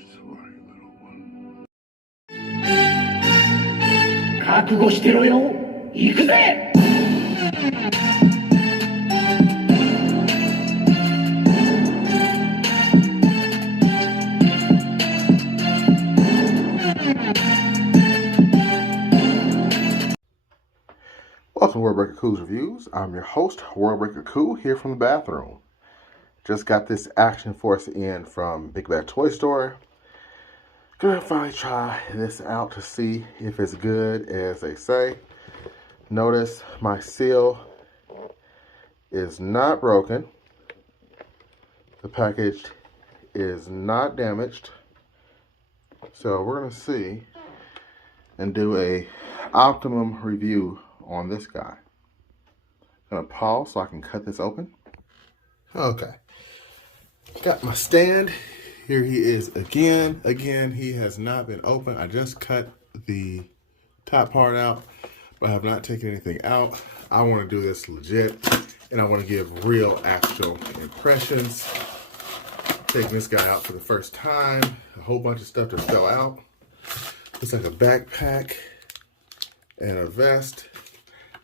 sorry, little one. 覚悟してろよ。行くぜ。Welcome to Worldbreaker Coo's Reviews. I'm your host, Worldbreaker Coo, here from the bathroom. Just got this Action Force in from Big Bad Toy Store. Gonna finally try this out to see if it's good as they say. Notice my seal is not broken. The package is not damaged. So we're gonna see and do a optimum review on this guy. I'm gonna pause so I can cut this open. Okay. Got my stand. Here he is again. Again, he has not been opened. I just cut the top part out, but I have not taken anything out. I want to do this legit, and I want to give real, actual impressions. Taking this guy out for the first time. A whole bunch of stuff just fell out. Looks like a backpack and a vest.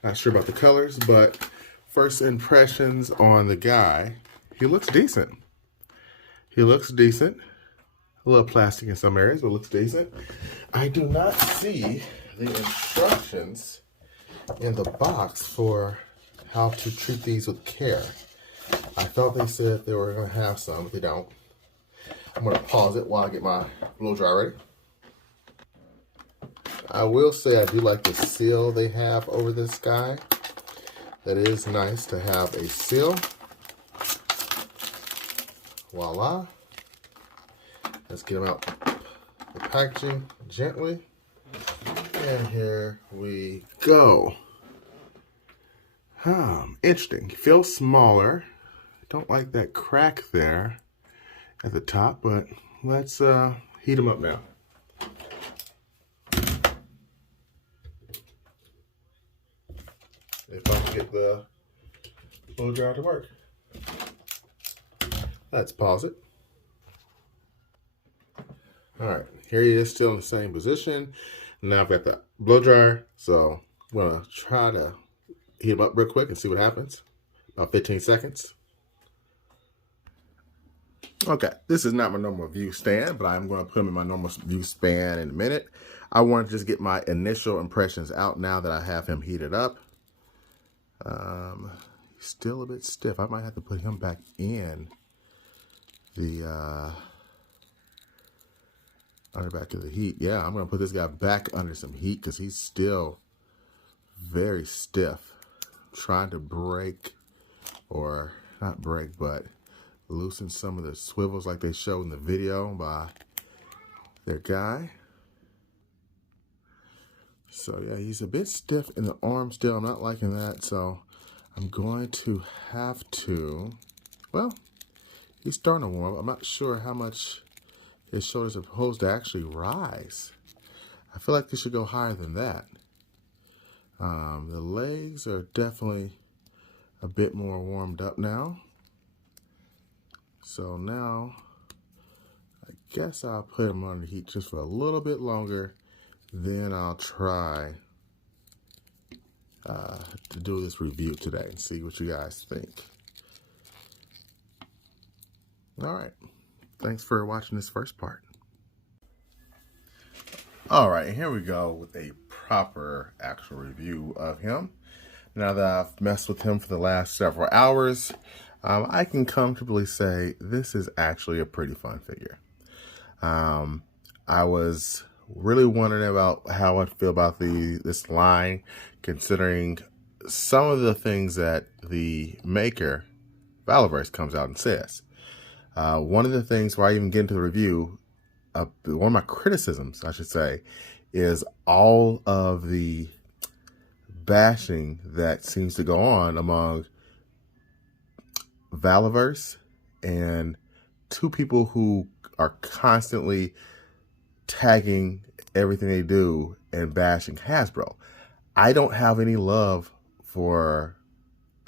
Not sure about the colors, but first impressions on the guy. He looks decent. He looks decent. A little plastic in some areas, but looks decent. I do not see the instructions in the box for how to treat these with care. I thought they said they were going to have some, but they don't. I'm going to pause it while I get my blow dry ready. I will say I do like the seal they have over this guy. That is nice to have a seal. Voila. Let's get them out the packaging gently. And here we go. Interesting. Feels smaller. Don't like that crack there at the top, but let's heat them up now. If I can get the blow dryer to work. Let's pause it. All right, here he is still in the same position. Now I've got the blow dryer, so I'm gonna try to heat him up real quick and see what happens. About 15 seconds. Okay, this is not my normal view stand, but I'm gonna put him in my normal view span in a minute. I want to just get my initial impressions out now that I have him heated up. He's still a bit stiff. I might have to put him back in the under back of the heat. Yeah, I'm gonna put this guy back under some heat because he's still very stiff. Trying to break, or not break, but loosen some of the swivels like they showed in the video by their guy. So yeah, he's a bit stiff in the arm still. I'm not liking that, so I'm going to have to, well, he's starting to warm up. I'm not sure how much his shoulders are supposed to actually rise. I feel like they should go higher than that. The legs are definitely a bit more warmed up now. So now, I guess I'll put him under heat just for a little bit longer. Then I'll try to do this review today and see what you guys think. All right. Thanks for watching this first part. All right, here we go with a proper actual review of him. Now that I've messed with him for the last several hours, I can comfortably say this is actually a pretty fun figure. I was really wondering about how I'd feel about this line, considering some of the things that the maker, Valiverse, comes out and says. One of the things where I even get into the review, one of my criticisms, I should say, is all of the bashing that seems to go on among Valiverse and two people who are constantly tagging everything they do and bashing Hasbro. I don't have any love for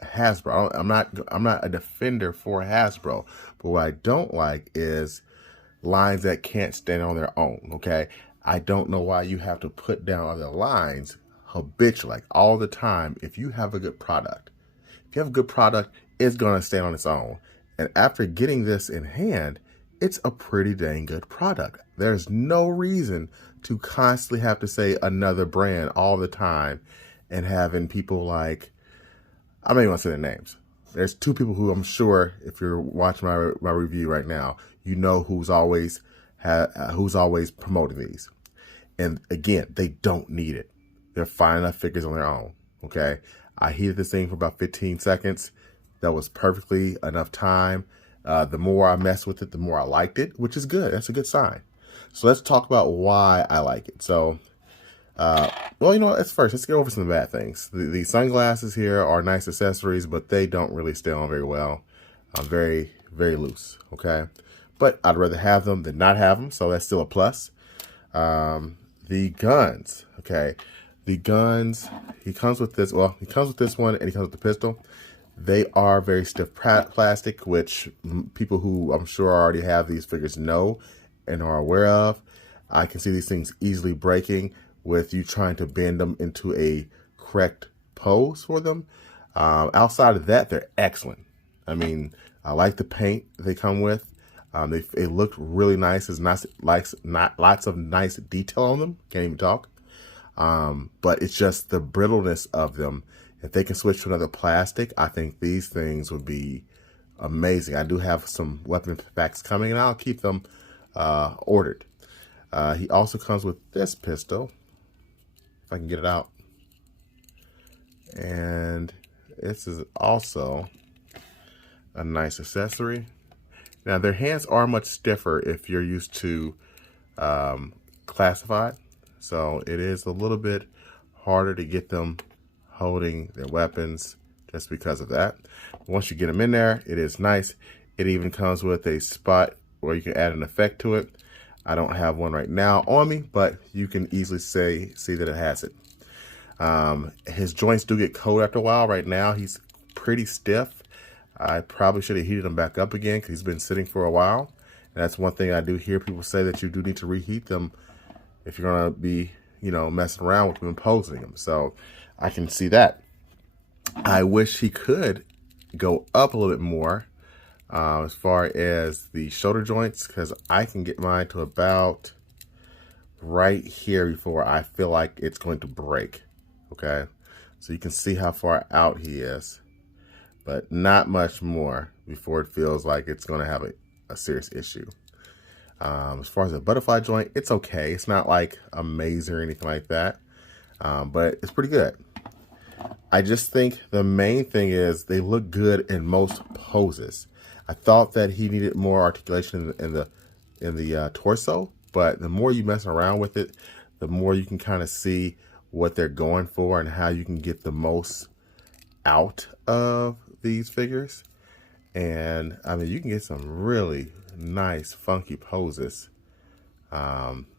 Hasbro. I'm not a defender for Hasbro, but what I don't like is lines that can't stand on their own, okay? I don't know why you have to put down other lines habitually, like all the time, if you have a good product. If you have a good product, it's going to stand on its own. And after getting this in hand, it's a pretty dang good product. There's no reason to constantly have to say another brand all the time and having people like, I don't even want to say their names. There's two people who I'm sure, if you're watching my review right now, you know who's always promoting these. And again, they don't need it. They're fine enough figures on their own. Okay, I heated this thing for about 15 seconds. That was perfectly enough time. The more I messed with it, the more I liked it, which is good. That's a good sign. So let's talk about why I like it. So, well, you know what? Let's get over some of the bad things. The sunglasses here are nice accessories, but they don't really stay on very well. Very, very loose. Okay, but I'd rather have them than not have them, so that's still a plus. The guns, okay. The guns, he comes with this, well, he comes with this one and he comes with the pistol. They are very stiff plastic, which people who I'm sure already have these figures know and are aware of. I can see these things easily breaking with you trying to bend them into a correct pose for them. Outside of that, they're excellent. I mean, I like the paint they come with. They look really nice. There's not lots of nice detail on them. Can't even talk. But it's just the brittleness of them. If they can switch to another plastic, I think these things would be amazing. I do have some weapon packs coming, and I'll keep them ordered. He also comes with this pistol, if I can get it out. And this is also a nice accessory. Now, their hands are much stiffer if you're used to classified. So it is a little bit harder to get them holding their weapons just because of that. Once you get them in there, it is nice. It even comes with a spot where you can add an effect to it. I don't have one right now on me, but you can easily see that it has it. His joints do get cold after a while. Right now, he's pretty stiff. I probably should have heated him back up again because he's been sitting for a while. And that's one thing I do hear people say, that you do need to reheat them if you're going to be, you know, messing around with them and posing them. So I can see that. I wish he could go up a little bit more as far as the shoulder joints, because I can get mine to about right here before I feel like it's going to break. Okay, so you can see how far out he is, but not much more before it feels like it's going to have a serious issue. As far as the butterfly joint, it's okay. It's not like amazing or anything like that, but it's pretty good. I just think the main thing is they look good in most poses. I thought that he needed more articulation in the torso, but the more you mess around with it, the more you can kind of see what they're going for and how you can get the most out of these figures. And I mean, you can get some really nice funky poses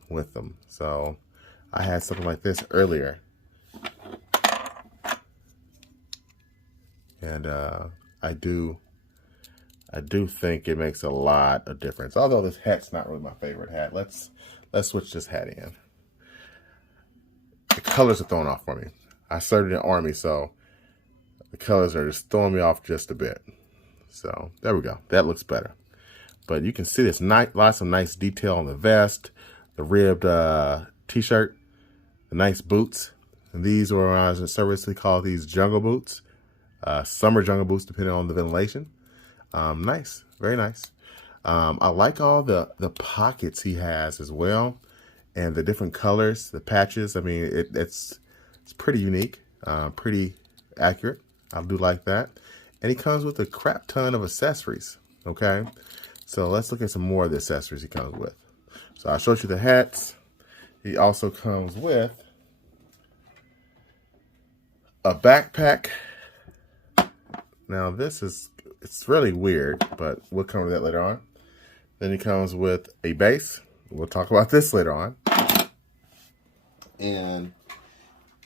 with them. So I had something like this earlier, and I do think it makes a lot of difference, although this hat's not really my favorite hat. Let's switch this hat in. The colors are throwing off for me. I started in Army, so the colors are just throwing me off just a bit. So there we go. That looks better. But you can see there's lots of nice detail on the vest, the ribbed t-shirt, the nice boots. And these are, as a service, they call these jungle boots, summer jungle boots, depending on the ventilation. Nice, very nice. I like all the pockets he has as well, and the different colors, the patches. I mean, it's pretty unique, pretty accurate. I do like that. And he comes with a crap ton of accessories. Okay, so let's look at some more of the accessories he comes with. So I showed you the hats. He also comes with a backpack. Now it's really weird, but we'll come to that later on. Then he comes with a base. We'll talk about this later on. And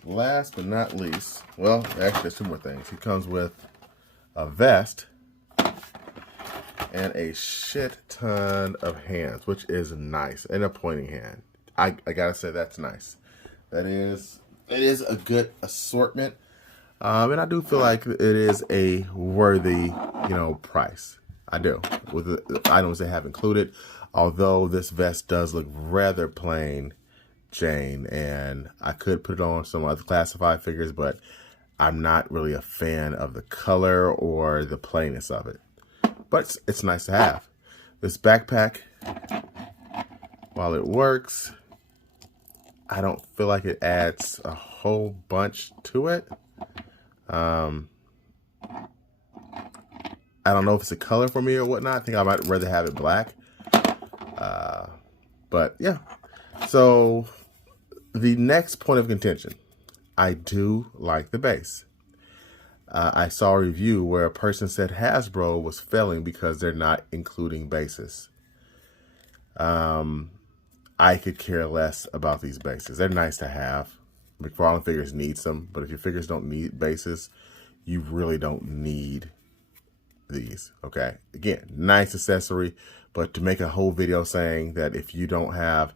last but not least, well, actually there's two more things. He comes with a vest, and a shit ton of hands, which is nice, and a pointing hand. I gotta say that's nice. It is a good assortment, and I do feel like it is a worthy, price. I do, with the items they have included. Although this vest does look rather plain Jane, and I could put it on some other classified figures, but I'm not really a fan of the color or the plainness of it. But it's nice to have. This backpack, while it works, I don't feel like it adds a whole bunch to it. I don't know if it's a color for me or whatnot. I think I might rather have it black. But yeah. So the next point of contention, I do like the base. I saw a review where a person said Hasbro was failing because they're not including bases. I could care less about these bases. They're nice to have. McFarlane Figures needs them, but if your figures don't need bases, you really don't need these. Okay, again, nice accessory, but to make a whole video saying that if you don't have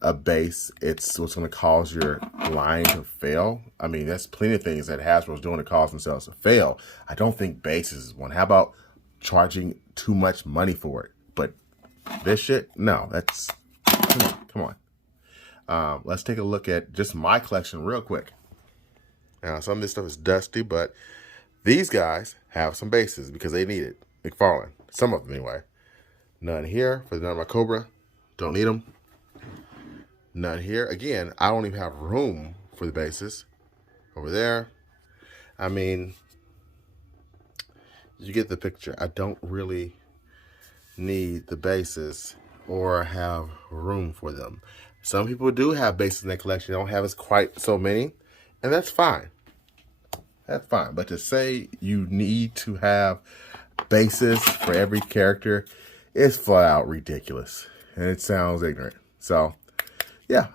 a base, it's what's going to cause your line to fail. I mean, there's plenty of things that Hasbro's doing to cause themselves to fail. I don't think bases is one. How about charging too much money for it? But this shit, no, that's, come on. Let's take a look at just my collection real quick. Now, some of this stuff is dusty, but these guys have some bases because they need it. McFarlane, some of them anyway. None here for the None of My Cobra. Don't need them. None here. Again, I don't even have room for the bases. Over there. I mean, you get the picture. I don't really need the bases or have room for them. Some people do have bases in their collection. They don't have as quite so many. And that's fine. That's fine. But to say you need to have bases for every character is flat out ridiculous. And it sounds ignorant. So, yeah.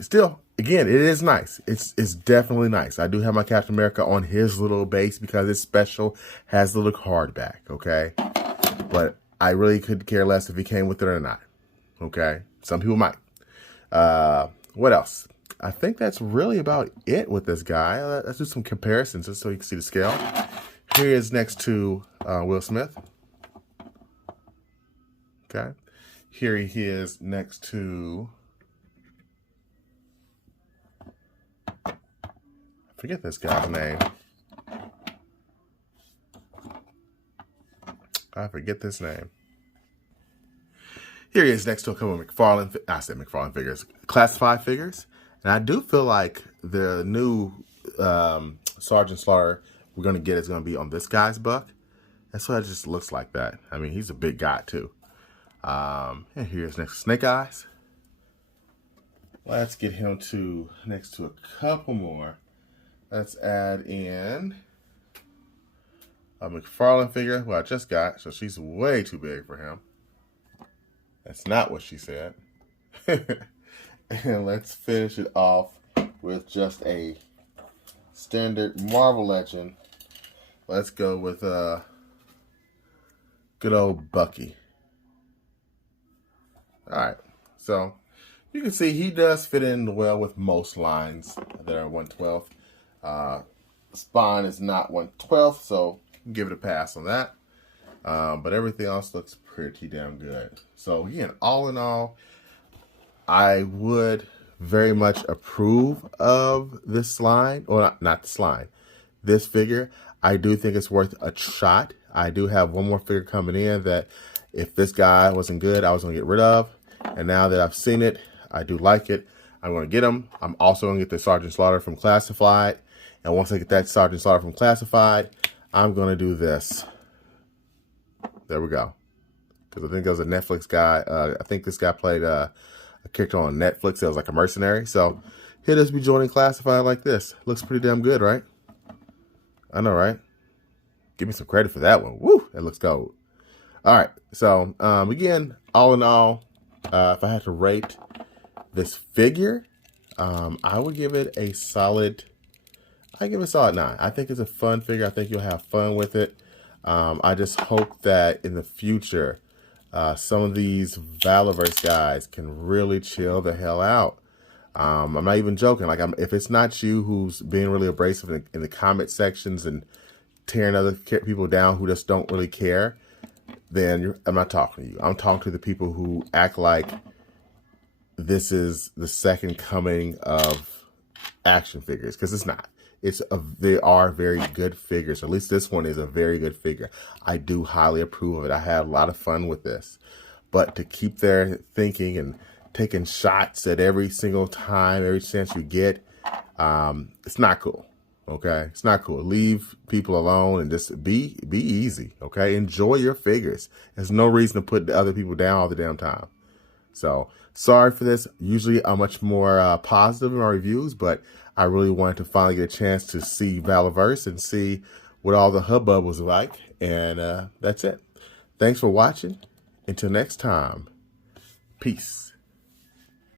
Still, again, it is nice. It's definitely nice. I do have my Captain America on his little base because it's special. Has the little card back, okay? But I really could care less if he came with it or not. Okay? Some people might. What else? I think that's really about it with this guy. Let's do some comparisons just so you can see the scale. Here he is next to Will Smith. Okay. Here he is next to, I forget this guy's name. I forget this name. Here he is next to a couple of McFarlane figures, classified figures. And I do feel like the new Sergeant Slaughter we're going to get is going to be on this guy's buck. That's why it just looks like that. I mean, he's a big guy, too. And here's next to Snake Eyes. Let's get him to next to a couple more. Let's add in a McFarlane figure, who I just got. So she's way too big for him. That's not what she said. And let's finish it off with just a standard Marvel Legend. Let's go with good old Bucky. Alright, so you can see he does fit in well with most lines that are 1/12. Spine is not 1/12, so give it a pass on that. But everything else looks pretty damn good. So again, all in all, I would very much approve of this line, or not this line, this figure. I do think it's worth a shot. I do have one more figure coming in that if this guy wasn't good, I was going to get rid of. And now that I've seen it, I do like it. I'm going to get him. I'm also going to get the Sergeant Slaughter from Classified. And once I get that Sergeant Slaughter from Classified, I'm going to do this. There we go. Because I think there was a Netflix guy. I think this guy played a character on Netflix that was like a mercenary. So he'll just be joining Classified like this. Looks pretty damn good, right? I know, right? Give me some credit for that one. Woo! That looks gold. All right. So again, all in all, if I had to rate this figure, I would give it a solid. I give it a solid 9. I think it's a fun figure. I think you'll have fun with it. I just hope that in the future, some of these Valorverse guys can really chill the hell out. I'm not even joking. Like, if it's not you who's being really abrasive in the comment sections and tearing other people down who just don't really care, then I'm not talking to you. I'm talking to the people who act like this is the second coming of action figures, because it's not. They are very good figures. At least this one is a very good figure. I do highly approve of it. I had a lot of fun with this. But to keep there thinking and taking shots at every single time, every chance you get, it's not cool. Okay, it's not cool. Leave people alone and just be easy. Okay, enjoy your figures. There's no reason to put the other people down all the damn time. So sorry for this. Usually I'm much more positive in my reviews, but I really wanted to finally get a chance to see Valorverse and see what all the hubbub was like. And that's it. Thanks for watching. Until next time, peace.